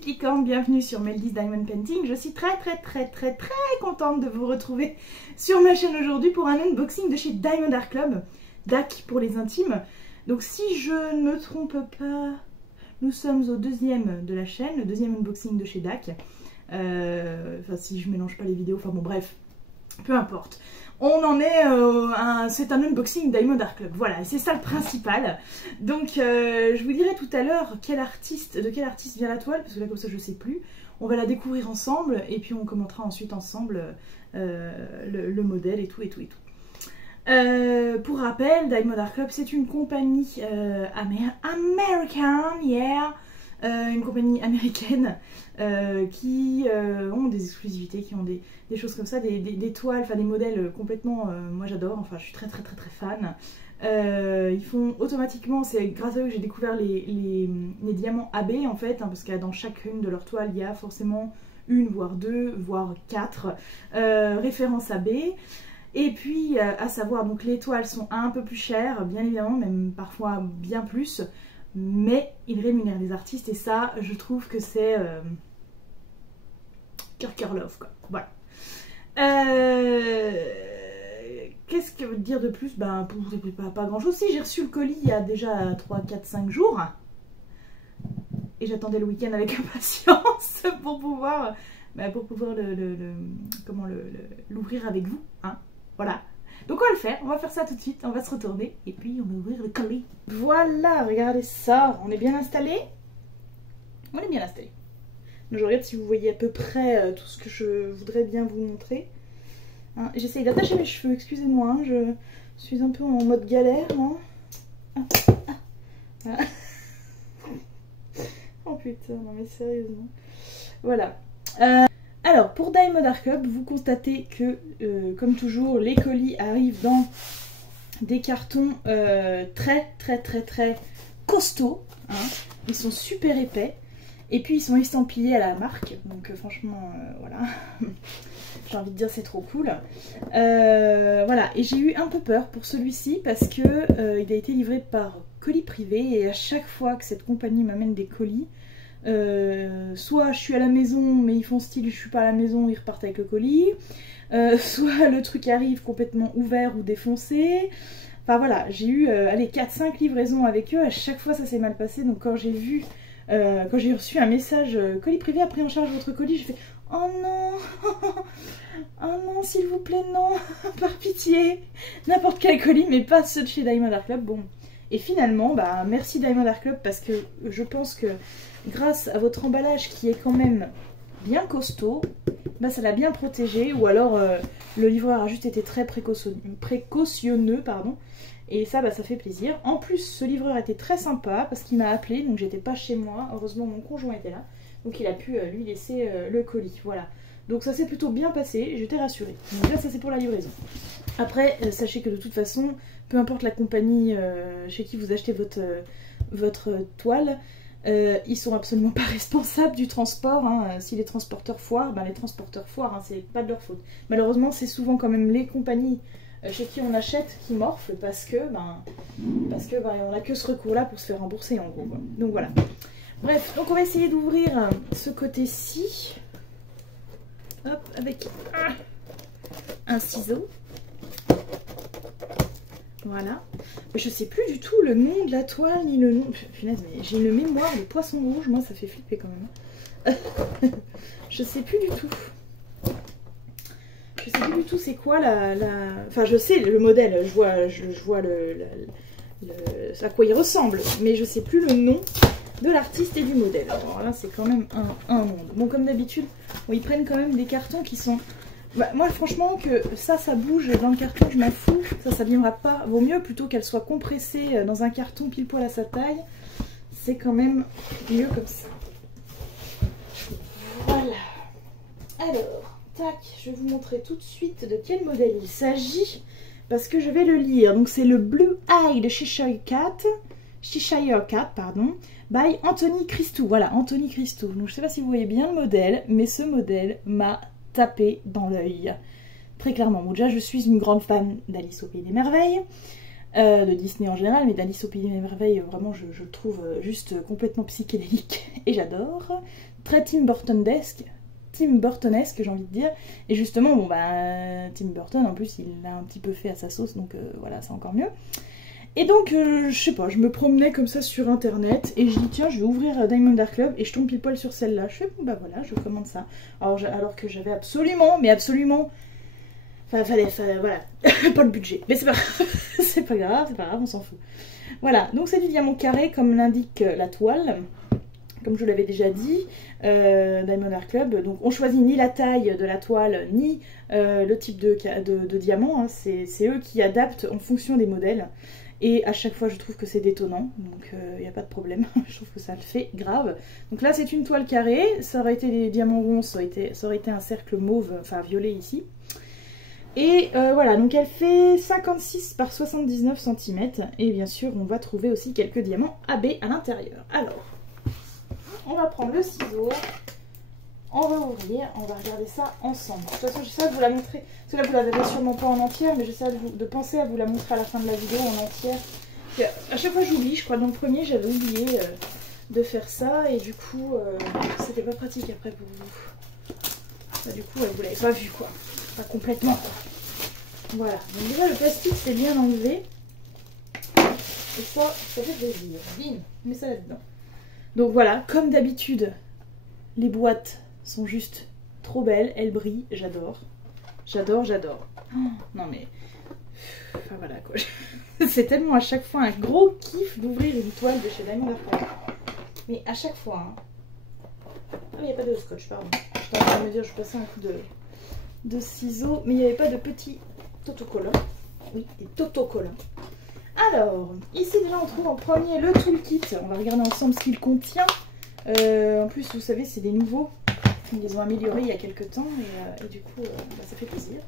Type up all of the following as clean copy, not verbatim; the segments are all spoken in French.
petites licornes, bienvenue sur Meldy's Diamond Painting. Je suis très contente de vous retrouver sur ma chaîne aujourd'hui pour un unboxing de chez Diamond Art Club, DAC pour les intimes. Donc si je ne me trompe pas, nous sommes au deuxième de la chaîne, le deuxième unboxing de chez DAC. Enfin si je mélange pas les vidéos, enfin bon bref, peu importe. On en est, c'est un unboxing Diamond Art Club, voilà, c'est ça le principal. Donc je vous dirai tout à l'heure de quel artiste vient la toile, parce que là comme ça je sais plus. On va la découvrir ensemble et puis on commentera ensuite ensemble le modèle et tout. Pour rappel, Diamond Art Club c'est une compagnie américaine, yeah, une compagnie américaine qui ont des exclusivités, qui ont des choses comme ça, des toiles, enfin des modèles complètement, moi j'adore, enfin je suis très fan. Ils font automatiquement, c'est grâce à eux que j'ai découvert les diamants AB en fait, hein, parce que dans chacune de leurs toiles il y a forcément une, voire deux, voire quatre références AB. Et puis à savoir, donc les toiles sont un peu plus chères, bien évidemment, même parfois bien plus, mais ils rémunèrent les artistes et ça je trouve que c'est cœur love quoi, voilà. Qu'est-ce que dire de plus? Ben pas grand chose. Si, j'ai reçu le colis il y a déjà 3, 4, 5 jours et j'attendais le week-end avec impatience pour pouvoir l'ouvrir avec vous, hein, voilà. Donc on va le faire, on va faire ça tout de suite, on va se retourner et puis on va ouvrir le colis. Voilà, regardez ça, on est bien installé? On est bien installé. Je regarde si vous voyez à peu près tout ce que je voudrais bien vous montrer. Hein, j'essaye d'attacher mes cheveux, excusez-moi, hein, je suis un peu en mode galère. Hein. Oh putain, non mais sérieusement. Voilà. Alors, pour Diamond Art Club, vous constatez que, comme toujours, les colis arrivent dans des cartons très costauds. Hein. Ils sont super épais. Et puis ils sont estampillés à la marque, donc franchement, voilà, j'ai envie de dire c'est trop cool. Voilà, et j'ai eu un peu peur pour celui-ci parce que il a été livré par colis privé et à chaque fois que cette compagnie m'amène des colis, soit je suis à la maison mais ils font style je suis pas à la maison, ils repartent avec le colis, soit le truc arrive complètement ouvert ou défoncé. Enfin voilà, j'ai eu allez, 4-5 livraisons avec eux, à chaque fois ça s'est mal passé, donc quand j'ai vu... quand j'ai reçu un message colis privé a pris en charge votre colis, j'ai fait oh non, oh non s'il vous plaît non, par pitié, n'importe quel colis mais pas ceux de chez Diamond Art Club. Bon, et finalement bah merci Diamond Art Club parce que je pense que grâce à votre emballage qui est quand même bien costaud, bah ça l'a bien protégé, ou alors le livreur a juste été très précautionneux, pardon. Et ça, bah, ça fait plaisir. En plus, ce livreur était très sympa parce qu'il m'a appelé, donc j'étais pas chez moi. Heureusement, mon conjoint était là. Donc il a pu lui laisser le colis. Voilà. Donc ça s'est plutôt bien passé, j'étais rassurée. Donc là, ça c'est pour la livraison. Après, sachez que de toute façon, peu importe la compagnie chez qui vous achetez votre toile, ils sont absolument pas responsables du transport. Hein. Si les transporteurs foirent, ben les transporteurs foirent, hein, c'est pas de leur faute. Malheureusement, c'est souvent quand même les compagnies chez qui on achète qui morflent parce que on a que ce recours là pour se faire rembourser en gros quoi. Donc voilà, bref, donc on va essayer d'ouvrir ce côté-ci, hop, avec un ciseau, voilà. Mais je sais plus du tout le nom de la toile ni le nom, punaise, mais j'ai une mémoire de poisson rouge, moi ça fait flipper quand même. Je sais plus du tout. Je sais plus du tout c'est quoi Enfin je sais le modèle, je vois à quoi il ressemble, mais je sais plus le nom de l'artiste et du modèle. Alors là c'est quand même un monde. Bon comme d'habitude, bon, ils prennent quand même des cartons qui sont... Bah, moi franchement que ça bouge dans le carton, je m'en fous, ça viendra pas. Vaut mieux plutôt qu'elle soit compressée dans un carton pile poil à sa taille. C'est quand même mieux comme ça. Voilà. Alors... tac, je vais vous montrer tout de suite de quel modèle il s'agit parce que je vais le lire. Donc c'est le Blue Eye de Cheshire Cat, pardon, by Anthony Christou. Voilà, Anthony Christou. Donc je sais pas si vous voyez bien le modèle, mais ce modèle m'a tapé dans l'œil. Très clairement. Bon, déjà je suis une grande fan d'Alice au Pays des Merveilles. de Disney en général, mais d'Alice au Pays des Merveilles, vraiment je le trouve juste complètement psychédélique et j'adore. Très Tim Burtonesque, j'ai envie de dire. Et justement, bon bah Tim Burton en plus il l'a un petit peu fait à sa sauce, donc voilà, c'est encore mieux. Et donc je sais pas, je me promenais comme ça sur internet et je dis tiens je vais ouvrir Diamond Art Club et je tombe pile poil sur celle-là. Je fais bon bah voilà, je commande ça. Alors que j'avais absolument, mais absolument... Enfin, voilà, pas le budget. Mais c'est pas grave, c'est pas grave, on s'en fout. Voilà, donc c'est du diamant carré, comme l'indique la toile. Comme je l'avais déjà dit, Diamond Art Club. Donc on choisit ni la taille de la toile, ni le type de diamant. Hein. C'est eux qui adaptent en fonction des modèles. Et à chaque fois, je trouve que c'est détonnant. Donc il n'y a pas de problème. Je trouve que ça le fait grave. Donc là, c'est une toile carrée. Ça aurait été des diamants ronds, ça aurait été un cercle mauve, enfin violet ici. Et voilà, donc elle fait 56 par 79 cm. Et bien sûr, on va trouver aussi quelques diamants AB à l'intérieur. Alors, on va prendre le ciseau. On va ouvrir, on va regarder ça ensemble. De toute façon, j'essaie de vous la montrer. Parce que là, vous la verrez sûrement pas en entière, mais j'essaie de penser à vous la montrer à la fin de la vidéo en entière. À chaque fois, j'oublie. Je crois dans le premier, j'avais oublié de faire ça. Et du coup, c'était pas pratique après pour vous. Bah, du coup, vous l'avez pas vu, quoi. Pas complètement. Voilà. Donc déjà, le plastique, c'est bien enlevé. Et ça fait plaisir. Bim, mets ça là-dedans. Donc voilà, comme d'habitude, les boîtes sont juste trop belles. Elles brillent. J'adore. J'adore, j'adore. Oh, non mais... Enfin voilà, quoi. C'est tellement à chaque fois un gros kiff d'ouvrir une toile de chez Diamond Art Club. Mais à chaque fois, hein. Ah, il n'y a pas de scotch, pardon. J'étais en train de me dire, je passais un coup de ciseaux, mais il n'y avait pas de petit autocollant. Oui, des autocollants. Alors, ici déjà on trouve en premier le toolkit. On va regarder ensemble ce qu'il contient. En plus, vous savez, c'est des nouveaux. Ils les ont améliorés il y a quelques temps et du coup, bah, ça fait plaisir.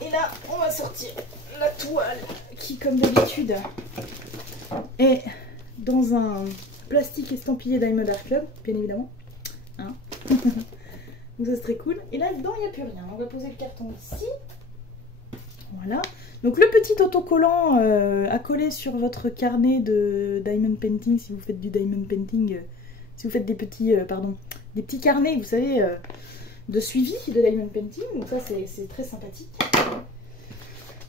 Et là, on va sortir la toile qui, comme d'habitude, est dans un plastique estampillé Diamond Art Club, bien évidemment. Hein. Donc ça c'est très cool. Et là dedans il n'y a plus rien. On va poser le carton ici. Voilà. Donc le petit autocollant à coller sur votre carnet de diamond painting si vous faites du diamond painting. Si vous faites des petits, des petits carnets, vous savez, de suivi de diamond painting. Donc ça c'est très sympathique.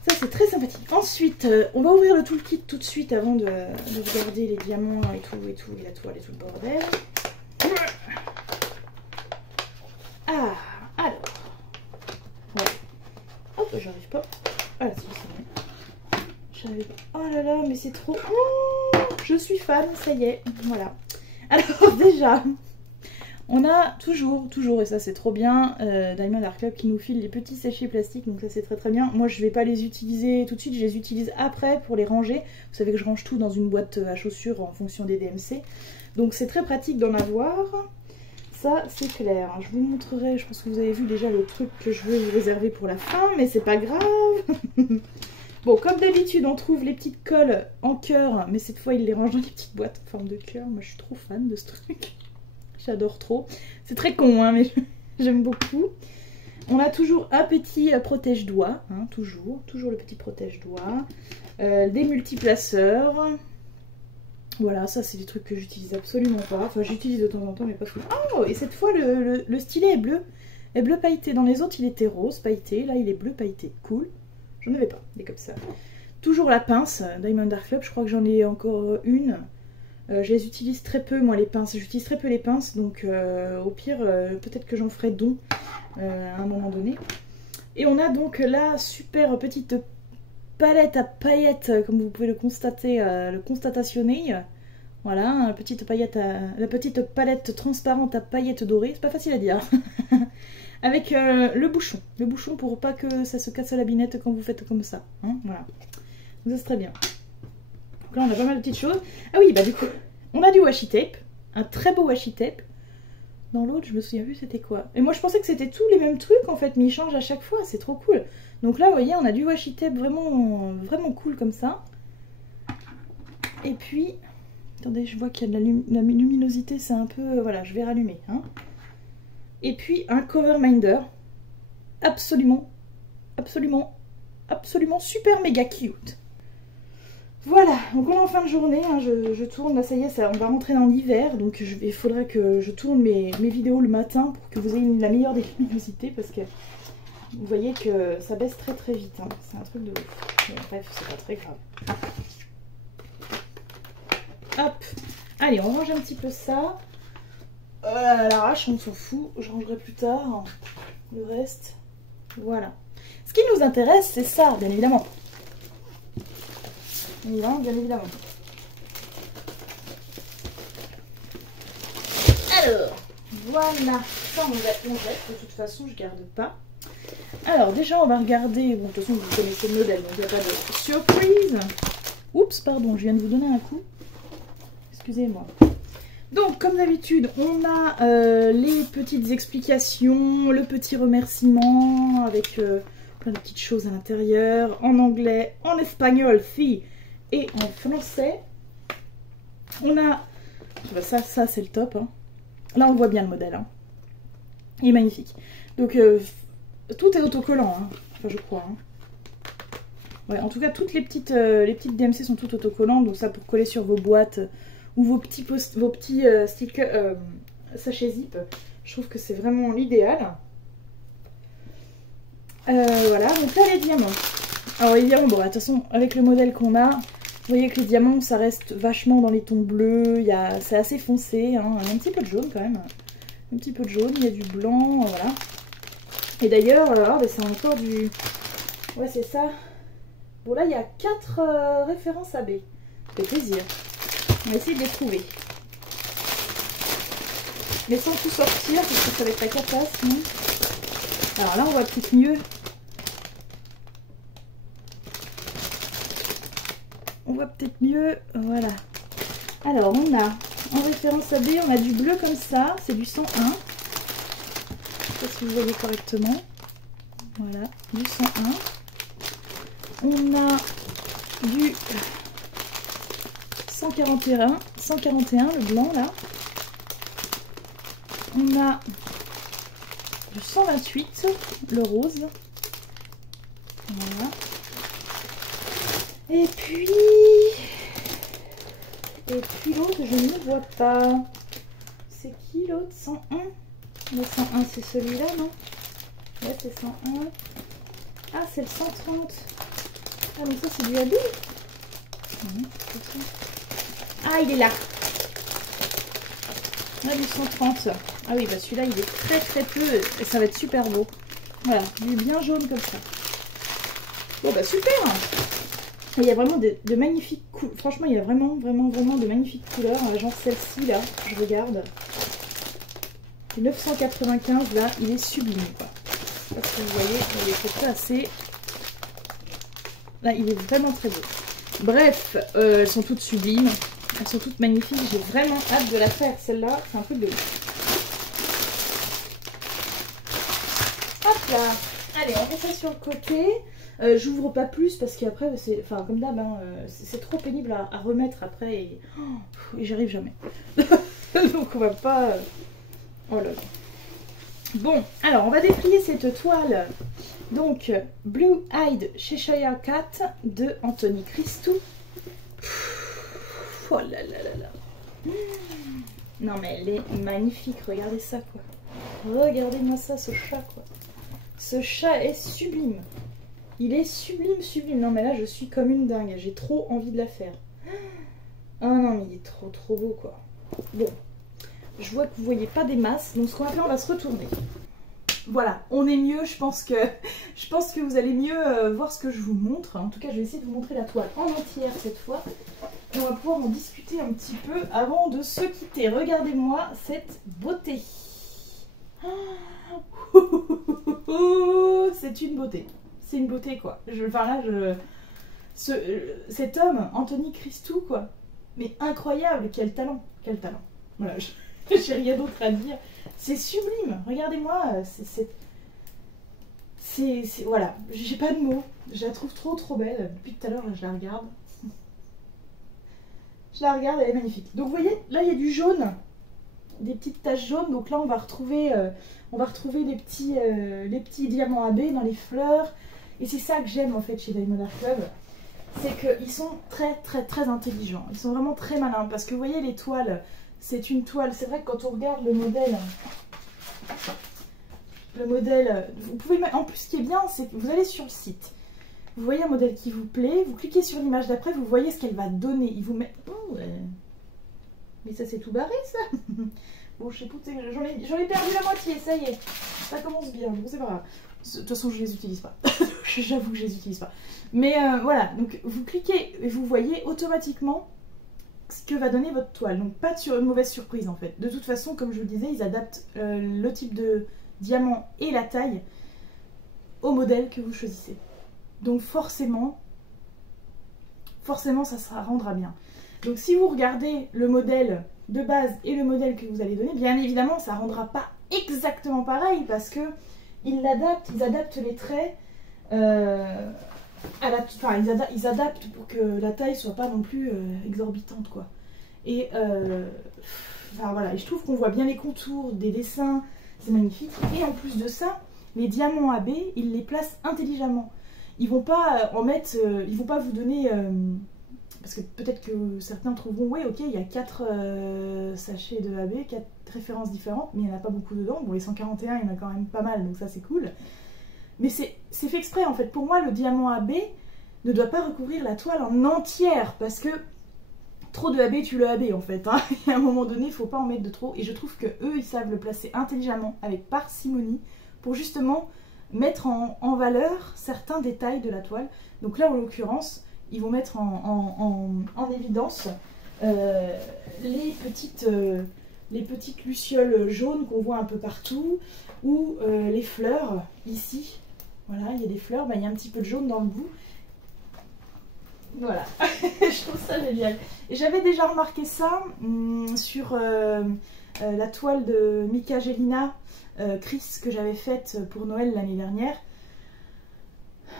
Ça c'est très sympathique. Ensuite, on va ouvrir le toolkit tout de suite avant de regarder les diamants et tout, et la toile et tout le bordel. Ah, alors. Ouais. Hop, j'arrive pas. Ah, c'est bon. J'arrive pas. Oh là là, mais c'est trop... Oh, je suis fan, ça y est. Voilà. Alors, déjà, on a toujours, et ça c'est trop bien, Diamond Art Club qui nous file les petits sachets plastiques. Donc ça c'est très très bien. Moi je vais pas les utiliser tout de suite, je les utilise après pour les ranger. Vous savez que je range tout dans une boîte à chaussures en fonction des DMC. Donc c'est très pratique d'en avoir. Ça, c'est clair. Je vous montrerai, je pense que vous avez vu déjà le truc que je veux vous réserver pour la fin, mais c'est pas grave. Bon, comme d'habitude, on trouve les petites colles en cœur, mais cette fois, ils les rangent dans des petites boîtes en forme de cœur. Moi, je suis trop fan de ce truc. J'adore trop. C'est très con, hein, mais j'aime beaucoup. On a toujours un petit protège-doigt, hein, toujours le petit protège-doigt. Des multiplaceurs. Voilà, ça c'est des trucs que j'utilise absolument pas. Enfin, j'utilise de temps en temps, mais pas souvent. Oh, et cette fois, le stylet est bleu. Est bleu pailleté. Dans les autres, il était rose pailleté. Là, il est bleu pailleté. Cool. J'en avais pas, des comme ça. Toujours la pince. Diamond Art Club, je crois que j'en ai encore une. Je les utilise très peu, moi, les pinces. J'utilise très peu les pinces, donc au pire, peut-être que j'en ferai don à un moment donné. Et on a donc la super petite palette à paillettes, comme vous pouvez le constater, le constatationner. Voilà, la petite palette transparente à paillettes dorées. C'est pas facile à dire. Avec le bouchon pour pas que ça se casse la binette quand vous faites comme ça. Hein, voilà. Donc ça c'est très bien. Donc là on a pas mal de petites choses. Ah oui, bah du coup, on a du washi tape. Un très beau washi tape. Dans l'autre, je me souviens plus c'était quoi. Et moi je pensais que c'était tous les mêmes trucs en fait, mais ils changent à chaque fois, c'est trop cool. Donc là, vous voyez, on a du washi tape vraiment, vraiment cool comme ça. Et puis, attendez, je vois qu'il y a de la luminosité, c'est un peu... voilà, je vais rallumer. Hein. Et puis, un cover minder. Absolument super méga cute. Voilà, donc on est en fin de journée, hein, je tourne, là ça y est, on va rentrer dans l'hiver, donc il faudrait que je tourne mes vidéos le matin pour que vous ayez la meilleure des luminosités, parce que vous voyez que ça baisse très très vite, hein. C'est un truc de ouf. Bon, bref, c'est pas très grave. Hop, allez, on range un petit peu ça. À l'arrache, on s'en fout, je rangerai plus tard le reste. Voilà. Ce qui nous intéresse, c'est ça, bien évidemment. Bien évidemment. Alors, voilà. Ça, on jette. De toute façon, je garde pas. Alors, déjà, on va regarder. Bon, de toute façon, vous connaissez le modèle, donc il n'y a pas de surprise. Oups, pardon, je viens de vous donner un coup. Excusez-moi. Donc, comme d'habitude, on a les petites explications, le petit remerciement avec plein de petites choses à l'intérieur, en anglais, en espagnol, si, et en français. On a... Ça c'est le top. Hein. Là, on voit bien le modèle. Hein. Il est magnifique. Donc, tout est autocollant, hein. Enfin, je crois. Hein. Ouais, en tout cas, toutes les petites DMC sont toutes autocollantes. Donc, ça, pour coller sur vos boîtes ou vos petits stickers sachets zip. Je trouve que c'est vraiment l'idéal. Voilà, donc là, les diamants. Alors, les diamants, bon, de toute façon, avec le modèle qu'on a, vous voyez que les diamants, ça reste vachement dans les tons bleus. C'est assez foncé, hein. Il y a un petit peu de jaune quand même. Un petit peu de jaune, il y a du blanc, voilà. Et d'ailleurs, c'est encore du... Ouais, c'est ça. Bon, là, il y a 4 références AB. Ça fait plaisir. On va essayer de les trouver. Mais sans tout sortir, parce que ça va être la cata, sinon. Alors là, on voit peut-être mieux. On voit peut-être mieux. Voilà. Alors, on a, en référence AB, on a du bleu comme ça. C'est du 101. Je sais pas si vous voyez correctement. Voilà, du 101. On a du 141, le blanc là. On a du 128, le rose. Voilà. Et puis l'autre, je ne le vois pas. C'est qui l'autre? 101. Le 101, c'est celui-là, non? Ouais, c'est 101. Ah, c'est le 130. Ah, mais ça, c'est du AB. Ah, il est là. Ah, du 130. Ah oui, bah celui-là, il est très très peu. Et ça va être super beau. Voilà, il est bien jaune comme ça. Bon, bah super. Et il y a vraiment de magnifiques couleurs. Franchement, il y a vraiment de magnifiques couleurs. Genre celle-ci, là, je regarde. Le 995, là, il est sublime, quoi. Parce que vous voyez, il est à peu près assez... Là, il est vraiment très beau. Bref, elles sont toutes sublimes. Elles sont toutes magnifiques. J'ai vraiment hâte de la faire. Celle-là, c'est un truc de ouf. Hop là. Allez, on met ça sur le côté. J'ouvre pas plus parce qu'après, enfin, comme d'hab, hein, c'est trop pénible à remettre après. Et j'arrive jamais. Donc, on va pas... Oh là là. Bon, alors, on va déplier cette toile. Donc, Blue Eyed Cheshire Cat de Anthony Christou. Oh là là là là. Non mais elle est magnifique, regardez ça quoi. Regardez-moi ça, ce chat quoi. Ce chat est sublime. Il est sublime, sublime. Non mais là je suis comme une dingue, j'ai trop envie de la faire. Ah non mais il est trop trop beau quoi. Bon, je vois que vous voyez pas des masses, donc ce qu'on va faire, on va se retourner. Voilà, on est mieux, je pense que vous allez mieux voir ce que je vous montre. En tout cas, je vais essayer de vous montrer la toile en entière cette fois. Et on va pouvoir en discuter un petit peu avant de se quitter. Regardez-moi cette beauté. C'est une beauté. C'est une beauté, quoi. Cet homme, Anthony Christou, quoi. Mais incroyable, quel talent. Quel talent. Voilà, j'ai rien d'autre à dire. C'est sublime, regardez-moi, voilà, j'ai pas de mots, je la trouve trop trop belle, depuis tout à l'heure je la regarde. Je la regarde, elle est magnifique. Donc vous voyez, là il y a du jaune, des petites taches jaunes, donc là on va retrouver les petits diamants AB dans les fleurs, et c'est ça que j'aime en fait chez Diamond Art Club, c'est qu'ils sont très intelligents. Ils sont vraiment très malins. Parce que vous voyez, les toiles, c'est une toile. C'est vrai que quand on regarde le modèle, vous pouvez... En plus, ce qui est bien, c'est que vous allez sur le site. Vous voyez un modèle qui vous plaît, vous cliquez sur l'image d'après, vous voyez ce qu'elle va donner. Il vous met... Oh, mais ça, c'est tout barré, ça. Bon, je sais pas, j'en ai perdu la moitié, ça y est. Ça commence bien, bon, c'est pas grave. De toute façon, je les utilise pas. J'avoue que je les utilise pas. Mais voilà, donc vous cliquez et vous voyez automatiquement ce que va donner votre toile. Donc pas de mauvaise surprise en fait. De toute façon, comme je vous le disais, ils adaptent le type de diamant et la taille au modèle que vous choisissez. Donc forcément, ça rendra bien. Donc si vous regardez le modèle de base et le modèle que vous allez donner, bien évidemment, ça rendra pas exactement pareil parce que ils adaptent les traits ils adaptent pour que la taille soit pas non plus exorbitante quoi. Et enfin voilà, et je trouve qu'on voit bien les contours des dessins, c'est magnifique. Et en plus de ça, les diamants AB, ils les placent intelligemment. Ils vont pas en mettre, ils vont pas vous donner, parce que peut-être que certains trouveront, oui ok, il y a 4 sachets de AB, 4 références différentes, mais il n'y en a pas beaucoup dedans. Bon, les 141, il y en a quand même pas mal, donc ça c'est cool. Mais c'est fait exprès en fait. Pour moi, le diamant AB ne doit pas recouvrir la toile en entière, parce que trop de AB tue le AB en fait. Hein. Et à un moment donné, il ne faut pas en mettre de trop. Et je trouve que eux, ils savent le placer intelligemment, avec parcimonie, pour justement mettre en valeur certains détails de la toile. Donc là, en l'occurrence, ils vont mettre en évidence les petites lucioles jaunes qu'on voit un peu partout, ou les fleurs ici. Voilà, il y a des fleurs, bah, il y a un petit peu de jaune dans le bout. Voilà, je trouve ça génial. Et j'avais déjà remarqué ça sur la toile de Mika Gelina, Chris, que j'avais faite pour Noël l'année dernière.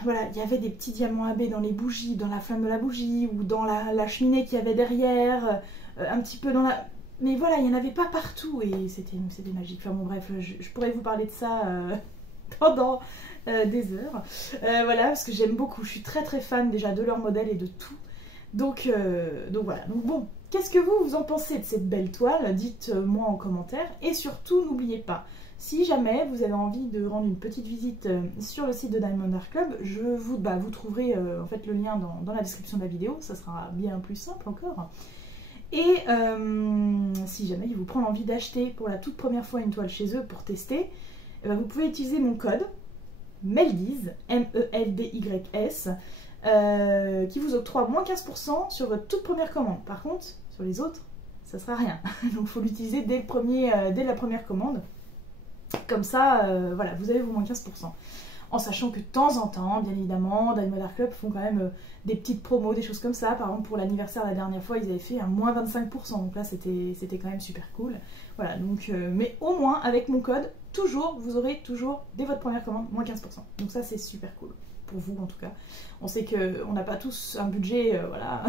Voilà, il y avait des petits diamants AB dans les bougies, dans la flamme de la bougie, ou dans la cheminée qu'il y avait derrière, un petit peu dans la... Mais voilà, il n'y en avait pas partout et c'était magique. Enfin bon bref, je pourrais vous parler de ça pendant des heures. Voilà, parce que j'aime beaucoup, je suis très fan déjà de leur modèle et de tout. Donc voilà, donc bon, qu'est-ce que vous en pensez de cette belle toile? Dites-moi en commentaire. Et surtout, n'oubliez pas, si jamais vous avez envie de rendre une petite visite sur le site de Diamond Art Club, vous trouverez en fait le lien dans la description de la vidéo, ça sera bien plus simple encore. Et si jamais il vous prend l'envie d'acheter pour la toute première fois une toile chez eux pour tester, vous pouvez utiliser mon code MELDYS, M-E-L-D-Y-S, qui vous octroie moins 15% sur votre toute première commande. Par contre, sur les autres, ça sera rien. Donc il faut l'utiliser dès la première commande. Comme ça, voilà, vous avez vos moins 15%. En sachant que de temps en temps, bien évidemment, Diamond Art Club font quand même des petites promos, des choses comme ça. Par exemple, pour l'anniversaire la dernière fois, ils avaient fait un moins 25%. Donc là, c'était quand même super cool. Voilà, donc, mais au moins, avec mon code, vous aurez toujours, dès votre première commande, moins 15%. Donc ça, c'est super cool. Pour vous, en tout cas. On sait qu'on n'a pas tous un budget, voilà.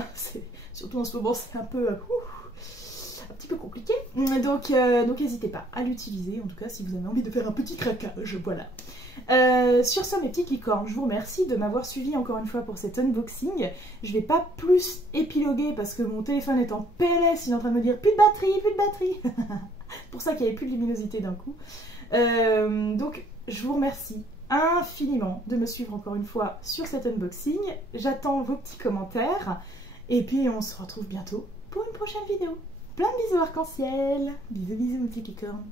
Surtout en ce moment, c'est un peu... un petit peu compliqué, donc n'hésitez pas à l'utiliser, en tout cas si vous avez envie de faire un petit craquage, voilà. Sur ce, mes petites licornes, je vous remercie de m'avoir suivi encore une fois pour cet unboxing. Je vais pas plus épiloguer parce que mon téléphone est en PLS, il est en train de me dire plus de batterie. Pour ça qu'il n'y avait plus de luminosité d'un coup. Donc je vous remercie infiniment de me suivre encore une fois sur cet unboxing. J'attends vos petits commentaires et puis on se retrouve bientôt pour une prochaine vidéo. Plein de bisous arc-en-ciel. Bisous mes petites licornes.